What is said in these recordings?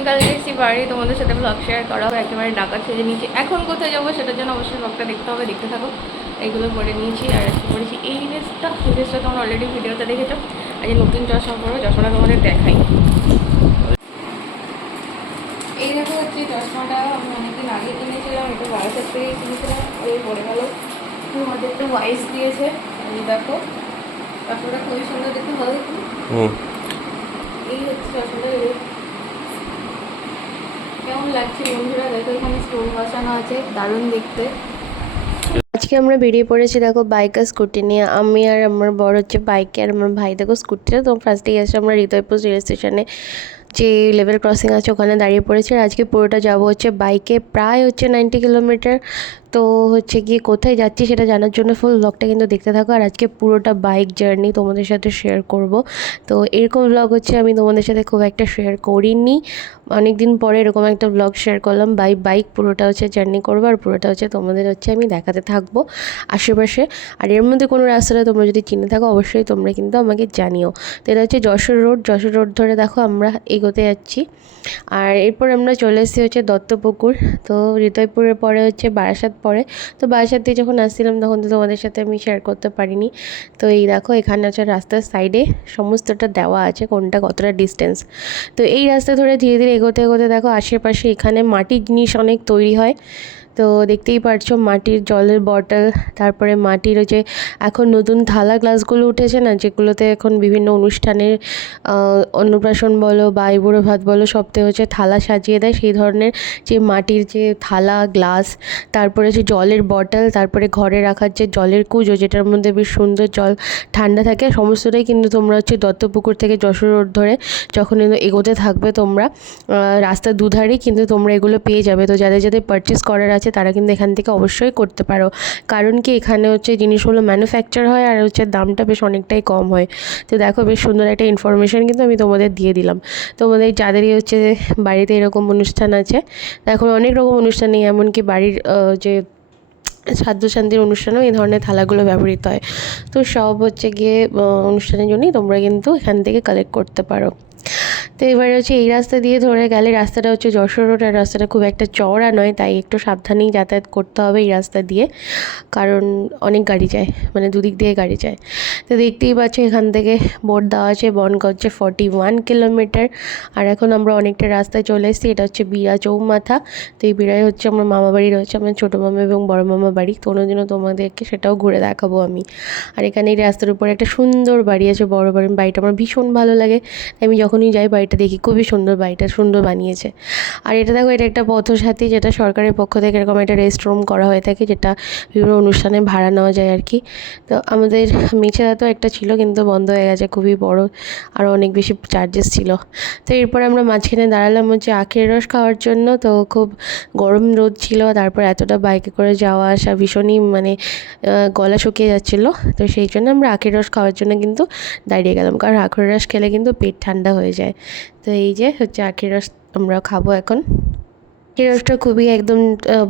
আমি কালকে এসেছি বাড়ি তোমাদের সাথে ব্লগ শেয়ার করা হবে একেবারে ডাকা সেজে নিয়েছি। এখন কোথায় যাব সেটার জন্য অবশ্যই ব্লগটা দেখতে হবে দেখতে থাকো। এইগুলো পরে নিয়েছি আর আজকে পরেছি এই ড্রেসটা এই ড্রেসটা তোমরা অলরেডি ভিডিওতে দেখেছ। আর এই নতুন চশমা পরো চশমাটা তোমাদের দেখাই। এই দেখো হচ্ছে চশমাটা আমি অনেকদিন আগে কিনেছিলাম এটা বারাসাত থেকে কিনেছিলাম। ওই পরে গেল আমাদের একটু ওয়াইস দিয়েছে। এই দেখো চশমাটা খুবই সুন্দর দেখতে ভালো এই হচ্ছে চশমাটা দারুণ দেখতে। আজকে আমরা বেরিয়ে পড়েছি, দেখো বাইক আর স্কুটি নিয়ে। আমি আর আমার বড় হচ্ছে বাইকে, আর আমার ভাই, দেখো স্কুটিটা তো ফার্স্টেই আসে আমরা হৃদয়পুর রেল স্টেশনে যে লেভেল ক্রসিং আছে, ওখানে দাঁড়িয়ে পড়েছি। আর আজকে পুরোটা যাব হচ্ছে বাইকে, প্রায় হচ্ছে নাইনটি কিলোমিটার তো হচ্ছে গিয়ে কোথায় যাচ্ছি সেটা জানার জন্য ফুল ব্লগটা কিন্তু দেখতে থাকো। আর আজকে পুরোটা বাইক জার্নি তোমাদের সাথে শেয়ার করব। তো এরকম ব্লগ হচ্ছে আমি তোমাদের সাথে খুব একটা শেয়ার করিনি। অনেক দিন পরে এরকম একটা ব্লগ শেয়ার করলাম। বাই বাইক পুরোটা হচ্ছে জার্নি করব আর পুরোটা হচ্ছে তোমাদের হচ্ছে আমি দেখাতে থাকব আশেপাশে। আর এর মধ্যে কোনো রাস্তাটা তোমরা যদি চিনে থাকো, অবশ্যই তোমরা কিন্তু আমাকে জানিও। তো এটা হচ্ছে যশোর রোড যশোর রোড ধরে দেখো আমরা এগোতে যাচ্ছি। আর এরপর আমরা চলে এসেছি হচ্ছে দত্তপুকুর। তো হৃদয়পুরের পরে হচ্ছে বারাসাত পরে। তো দিয়ে যখন আসছিলাম তখন তো তোমাদের সাথে আমি শেয়ার করতে পারিনি। তো এই দেখো, এখানে আছে রাস্তার সাইডে সমস্তটা দেওয়া আছে, কোনটা কতটা ডিস্টেন্স তো এই রাস্তা ধরে ধীরে ধীরে এগোতে এগোতে দেখো, আশেপাশে এখানে মাটির জিনিস অনেক তৈরি হয়। তো দেখতেই পারছ মাটির জলের বটল তারপরে মাটির ওই যে এখন নতুন থালা গ্লাসগুলো উঠেছে না, যেগুলোতে এখন বিভিন্ন অনুষ্ঠানের অন্নপ্রাশন বলো বা বুড়ো ভাত বলো সবতে হচ্ছে থালা সাজিয়ে দেয়। সেই ধরনের যে মাটির যে থালা গ্লাস তারপরে যে জলের বটল তারপরে ঘরে রাখার যে জলের কুজো, যেটার মধ্যে বেশ সুন্দর জল ঠান্ডা থাকে, সমস্তটাই কিন্তু তোমরা হচ্ছে দত্তপুকুর থেকে যশোর রোড ধরে যখন এগোতে থাকবে তোমরা রাস্তার দুধারেই কিন্তু তোমরা এগুলো পেয়ে যাবে। তো যাদের যাদের পারচেস করার আছে তারা কিন্তু এখান থেকে অবশ্যই করতে পারো। কারণ কি এখানে হচ্ছে জিনিসগুলো ম্যানুফ্যাকচার হয় আর হচ্ছে দামটা বেশ অনেকটাই কম হয়। তো দেখো বেশ সুন্দর একটা ইনফরমেশান কিন্তু আমি তোমাদের দিয়ে দিলাম। তোমাদের যাদেরই হচ্ছে বাড়িতে এরকম অনুষ্ঠান আছে এখন অনেক রকম অনুষ্ঠান নেই। এমনকি বাড়ির যে শ্রাদ্ধ শান্তির অনুষ্ঠানেও এই ধরনের থালাগুলো ব্যবহৃত হয়। তো সব হচ্ছে গিয়ে অনুষ্ঠানের জন্যই তোমরা কিন্তু এখান থেকে কালেক্ট করতে পারো। তো এবারে হচ্ছে এই রাস্তা দিয়ে ধরে গেলে রাস্তাটা হচ্ছে যশোর রোড, আর রাস্তাটা খুব একটা চওড়া নয়, তাই একটু সাবধানেই যাতায়াত করতে হবে এই রাস্তা দিয়ে, কারণ অনেক গাড়ি যায় মানে দুদিক দিয়ে গাড়ি যায়। তো দেখতেই পাচ্ছ এখান থেকে বোর্ড দেওয়া আছে বনগঞ্জে ফর্টি ওয়ান কিলোমিটার আর এখন আমরা অনেকটা রাস্তায় চলে এসেছি, এটা হচ্ছে বিড়া চৌমাথা। তো এই বিড়ায় হচ্ছে আমার মামা বাড়ি রয়েছে, আমার ছোটো মামা এবং বড় মামা বাড়ি, তো কোনোদিনও তোমাদেরকে সেটাও ঘুরে দেখাবো আমি। আর এখানে এই রাস্তার উপরে একটা সুন্দর বাড়ি আছে, বড় বাড়ি, বাড়িটা আমার ভীষণ ভালো লাগে আমি যখনই যাই বাড়িটা দেখি খুবই সুন্দর বাড়িটা সুন্দর বানিয়েছে। আর এটা দেখো, এটা একটা পথসাথী যেটা সরকারের পক্ষ থেকে এরকম একটা রেস্ট রুম করা হয়ে থাকে যেটা বিভিন্ন অনুষ্ঠানে ভাড়া নেওয়া যায় আর কি। তো আমাদের মেছেদা তো একটা ছিল কিন্তু বন্ধ হয়ে গেছে, খুবই বড় আরও অনেক বেশি চার্জেস ছিল। তো এরপর আমরা মাঝখানে দাঁড়ালাম হচ্ছে আখের রস খাওয়ার জন্য। তো খুব গরম রোদ ছিল, তারপর এতটা বাইকে করে যাওয়া আসা ভীষণই মানে গলা শুকিয়ে যাচ্ছিল। তো সেই জন্য আমরা আখের রস খাওয়ার জন্য কিন্তু দাঁড়িয়ে গেলাম। কারণ আখের রস খেলে কিন্তু পেট ঠান্ডা হয়ে যায়। তো এই যে হচ্ছে আখের রস আমরা খাব এখন। আখের রসটা খুবই একদম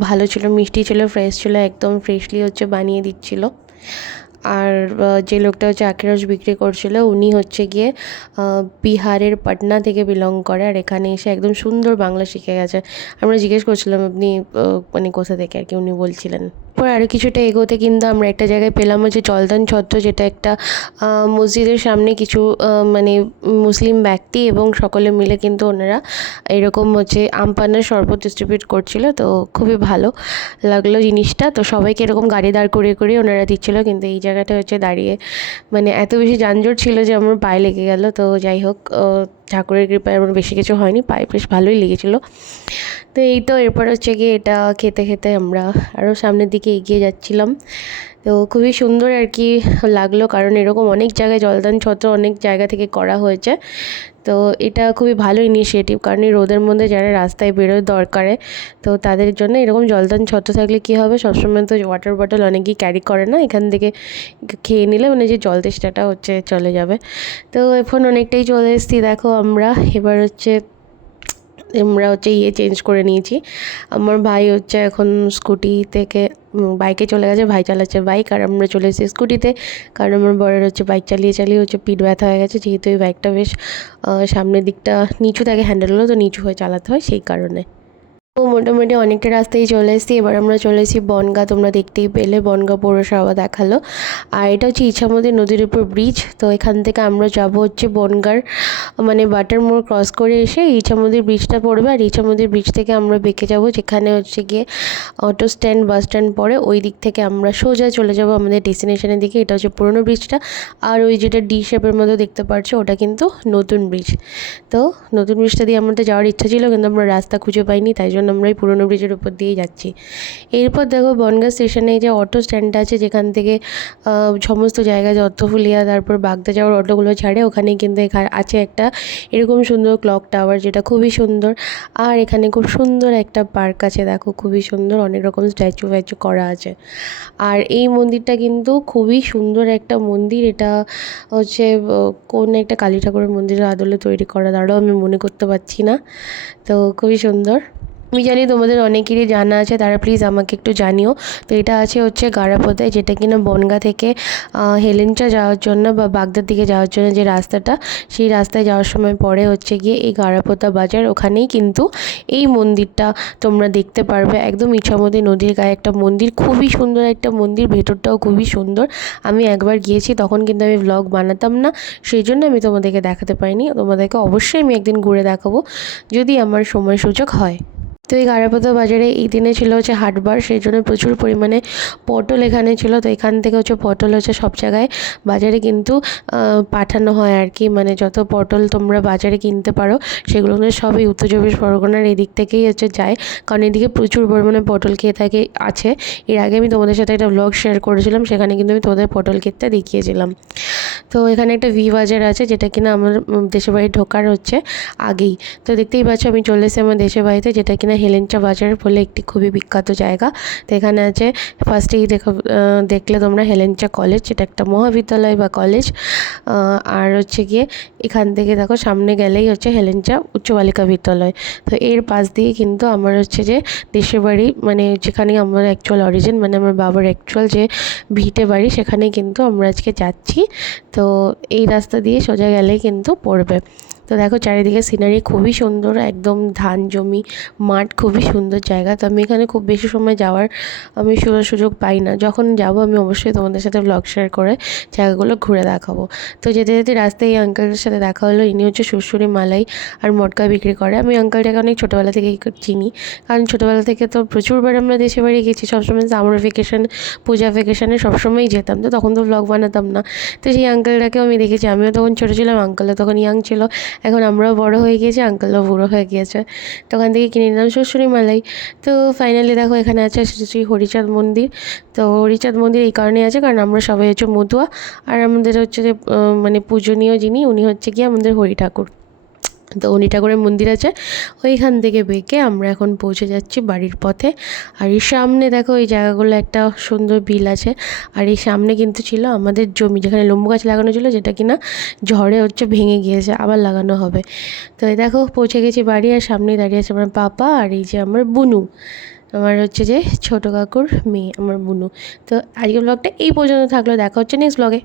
ভালো ছিল, মিষ্টি ছিল ফ্রেশ ছিল, একদম ফ্রেশলি হচ্ছে বানিয়ে দিচ্ছিল। আর যে লোকটা হচ্ছে আখের রস বিক্রি করছিল, উনি হচ্ছে গিয়ে বিহারের পাটনা থেকে বিলং করে। আর এখানে এসে একদম সুন্দর বাংলা শিখে গেছে। আমরা জিজ্ঞেস করছিলাম, আপনি মানে কোথা থেকে? আর কি উনি বলছিলেন। তারপর আরও কিছুটা এগোতে কিন্তু আমরা একটা জায়গায় পেলাম হচ্ছে জলদান ছত্র, যেটা একটা মসজিদের সামনে কিছু মানে মুসলিম ব্যক্তি এবং সকলে মিলে কিন্তু ওনারা এরকম হচ্ছে আমপানের শরবত ডিস্ট্রিবিউট করছিল। তো খুবই ভালো লাগল জিনিসটা। তো সবাইকে এরকম গাড়ি দাঁড় করিয়ে করিয়ে ওনারা দিচ্ছিল। কিন্তু এই জায়গাটা হচ্ছে দাঁড়িয়ে মানে এত বেশি যানজট ছিল যে আমার পায়ে লেগে গেল। তো যাই হোক ঠাকুরের কৃপায় আমার বেশি কিছু হয়নি, পায়ে বেশ ভালোই লেগেছিলো। তো এই তো, এরপর হচ্ছে গিয়ে এটা খেতে খেতে আমরা আরও সামনের দিকে এগিয়ে যাচ্ছিলাম। তো খুবই সুন্দর আর কি লাগল, কারণ এরকম অনেক জায়গায় জলদান ছত্র অনেক জায়গা থেকে করা হয়েছে। তো এটা খুবই ভালো ইনিশিয়েটিভ কারণ এই রোদের মধ্যে যারা রাস্তায় বেরোয় দরকারে, তো তাদের জন্য এরকম জলদান ছত্র থাকলে কী হবে? সবসময় তো ওয়াটার বটল অনেকেই ক্যারি করে না, এখান থেকে খেয়ে নিলে মানে যে জল তেষ্টাটা হচ্ছে চলে যাবে। তো এখন অনেকটাই চলে এসেছি, দেখো আমরা, এবার হচ্ছে আমরা হচ্ছে ইয়ে চেঞ্জ করে নিয়েছি। আমার ভাই হচ্ছে এখন স্কুটি থেকে বাইকে চলে গেছে, ভাই চালাচ্ছে বাইক আর আমরা চলে এসেছি স্কুটিতে কারণ আমার বরের হচ্ছে বাইক চালিয়ে চালিয়ে হচ্ছে পিঠ ব্যথা হয়ে গেছে, যেহেতু এই বাইকটা বেশ সামনের দিকটা নিচু থাকে হ্যান্ডেলগুলো তো নিচু হয়ে চালাতে হয়, সেই কারণে। তো মোটামুটি অনেকটা রাস্তায় চলে এসেছি। এবার আমরা চলে এসেছি বনগা। তোমরা দেখতেই পেলে বনগা পৌরসভা দেখাল। আর এটা হচ্ছে ইছামতি নদীর উপর ব্রিজ তো এখান থেকে আমরা যাব হচ্ছে বনগার মানে বাটার মোড় ক্রস করে এসে ইছামতির ব্রিজটা পড়বে। আর ইছামতির ব্রিজ থেকে আমরা বেঁকে যাব, যেখানে হচ্ছে গিয়ে অটো স্ট্যান্ড বাস স্ট্যান্ড পড়ে। ওই দিক থেকে আমরা সোজা চলে যাব আমাদের ডেস্টিনেশনের দিকে। এটা হচ্ছে পুরনো ব্রিজটা আর ওই যেটা ডি শেপের মতো দেখতে পাচ্ছ ওটা কিন্তু নতুন ব্রিজ তো নতুন ব্রিজটা দিয়ে আমাদের যাওয়ার ইচ্ছা ছিল, কিন্তু আমরা রাস্তা খুঁজে পাইনি, তাই জন্য আমরা এই পুরনো ব্রিজের উপর দিয়েই যাচ্ছি। এরপর দেখো বনগাঁ স্টেশনে যে অটো স্ট্যান্ড আছে, যেখান থেকে সমস্ত জায়গায় যতফুলিয়া তারপর বাগদা যাওয়ার অটোগুলো ছাড়ে, ওখানেই কিন্তু আছে একটা এরকম সুন্দর ক্লক টাওয়ার যেটা খুবই সুন্দর। আর এখানে খুব সুন্দর একটা পার্ক আছে, দেখো খুবই সুন্দর, অনেক রকম স্ট্যাচু ফ্যাচু করা আছে। আর এই মন্দিরটা কিন্তু খুবই সুন্দর একটা মন্দির, এটা হচ্ছে কোন একটা কালী ঠাকুরের মন্দিরের আদলে তৈরি করা দাঁড়াও আমি মনে করতে পারছি না। তো খুবই সুন্দর। আমি জানি তোমাদের অনেকেরই জানা আছে, তারা প্লিজ আমাকে একটু জানিও। তো এটা আছে হচ্ছে গাড়াপোতায় যেটা কিনা বনগা থেকে হেলেঞ্চা যাওয়ার জন্য বা বাগদার দিকে যাওয়ার জন্য যে রাস্তাটা, সেই রাস্তায় যাওয়ার সময় পরে হচ্ছে গিয়ে এই গাড়াপোতা বাজার। ওখানেই কিন্তু এই মন্দিরটা তোমরা দেখতে পারবে। একদম ইছামতি নদীর গায়ে একটা মন্দির, খুবই সুন্দর একটা মন্দির, ভেতরটাও খুবই সুন্দর। আমি একবার গিয়েছি, তখন কিন্তু আমি ব্লগ বানাতাম না, সেই জন্য আমি তোমাদেরকে দেখাতে পারিনি। তোমাদেরকে অবশ্যই আমি একদিন ঘুরে দেখাবো, যদি আমার সময় সুযোগ হয়। তো এই গাড়াপাতা বাজারে এই দিনে ছিল হচ্ছে হাটবার সেই জন্য প্রচুর পরিমাণে পটল এখানে ছিল। তো এখান থেকে হচ্ছে পটল হচ্ছে সব জায়গায় বাজারে কিন্তু পাঠানো হয় আর কি। মানে যত পটল তোমরা বাজারে কিনতে পারো, সেগুলো কিন্তু সবই উত্তর চব্বিশ পরগনার এই দিক থেকেই হচ্ছে যায়। কারণ এদিকে প্রচুর পরিমাণে পটল খেয়ে থাকে, আছে। এর আগে আমি তোমাদের সাথে একটা ব্লগ শেয়ার করেছিলাম, সেখানে কিন্তু আমি তোমাদের পটল ক্ষেতটা দেখিয়েছিলাম। তো এখানে একটা ভি বাজার আছে, যেটা কিনা আমার দেশের বাড়ি ঢোকার হচ্ছে আগেই। তো দেখতেই পাচ্ছ আমি চলে এসেছি আমার দেশের বাড়িতে, যেটা কিনা হেলেঞ্চা বাজার বলে একটি খুবই বিখ্যাত জায়গা। তো এখানে আছে ফার্স্টেই দেখো দেখলে তোমরা হেলেনচা কলেজ যেটা একটা মহাবিদ্যালয় বা কলেজ আর হচ্ছে গিয়ে এখান থেকে দেখো সামনে গেলেই হচ্ছে হেলেনচা উচ্চ বালিকা বিদ্যালয়। তো এর পাশ দিয়ে কিন্তু আমার হচ্ছে যে দেশের বাড়ি মানে যেখানে আমার অ্যাকচুয়াল অরিজিন মানে আমার বাবার অ্যাকচুয়াল যে ভিটে বাড়ি সেখানে কিন্তু আমরা আজকে যাচ্ছি। তো এই রাস্তা দিয়ে সোজা গেলেই কিন্তু পড়বে। তো দেখো চারিদিকে সিনারি খুবই সুন্দর, একদম ধান জমি, মাঠ খুবই সুন্দর জায়গা। তো আমি এখানে খুব বেশি সময় যাওয়ার আমি সু- সুযোগ পাই না। যখন যাব আমি অবশ্যই তোমাদের সাথে ব্লগ শেয়ার করে জায়গাগুলো ঘুরে দেখাবো। তো যেতে যেতে রাস্তায় এই আঙ্কেলের সাথে দেখা হলো। ইনি হচ্ছে শ্বশুরি মালাই আর মটকা বিক্রি করে। আমি আঙ্কেলটাকে অনেক ছোটোবেলা থেকেই চিনি। কারণ ছোটোবেলা থেকে তো প্রচুরবার আমরা দেশে বাড়ি গেছি। সবসময় সামার ভেকেশন পূজা ভেকেশনে সবসময়ই যেতাম। তো তখন তো ব্লগ বানাতাম না। তো সেই আঙ্কেলটাকেও আমি দেখেছি। আমিও তখন ছোটো ছিলাম আঙ্কেলও তখন ইয়াং ছিল। এখন আমরাও বড় হয়ে গিয়েছি আঙ্কেলও বুড়ো হয়ে গিয়েছে। তো ওখান থেকে কিনে নিলাম শ্বশুরি মালাই। তো ফাইনালি দেখো এখানে আছে শ্রী হরিচাঁদ মন্দির। তো হরিচাঁদ মন্দির এই কারণেই আছে, কারণ আমরা সবাই হচ্ছে মতুয়া। আর আমাদের হচ্ছে যে মানে পূজনীয় যিনি, উনি হচ্ছে গিয়ে আমাদের হরি ঠাকুর তো উনি ঠাকুরের মন্দির আছে। ওইখান থেকে বেঁকে আমরা এখন পৌঁছে যাচ্ছি বাড়ির পথে। আর এই সামনে দেখো এই জায়গাগুলো একটা সুন্দর বিল আছে। আর এই সামনে কিন্তু ছিল আমাদের জমি, যেখানে লম্বু গাছ লাগানো ছিল, যেটা কিনা ঝড়ে হচ্ছে ভেঙে গিয়েছে, আবার লাগানো হবে। তো এই দেখো পৌঁছে গেছি বাড়ি, আর সামনেই দাঁড়িয়ে আছে আমার পাপা আর এই যে আমার বুনু। আমার হচ্ছে যে ছোটো কাকুর মেয়ে, আমার বুনু। তো আজকের ব্লগটা এই পর্যন্ত থাকল, দেখা হচ্ছে নেক্সট ব্লগে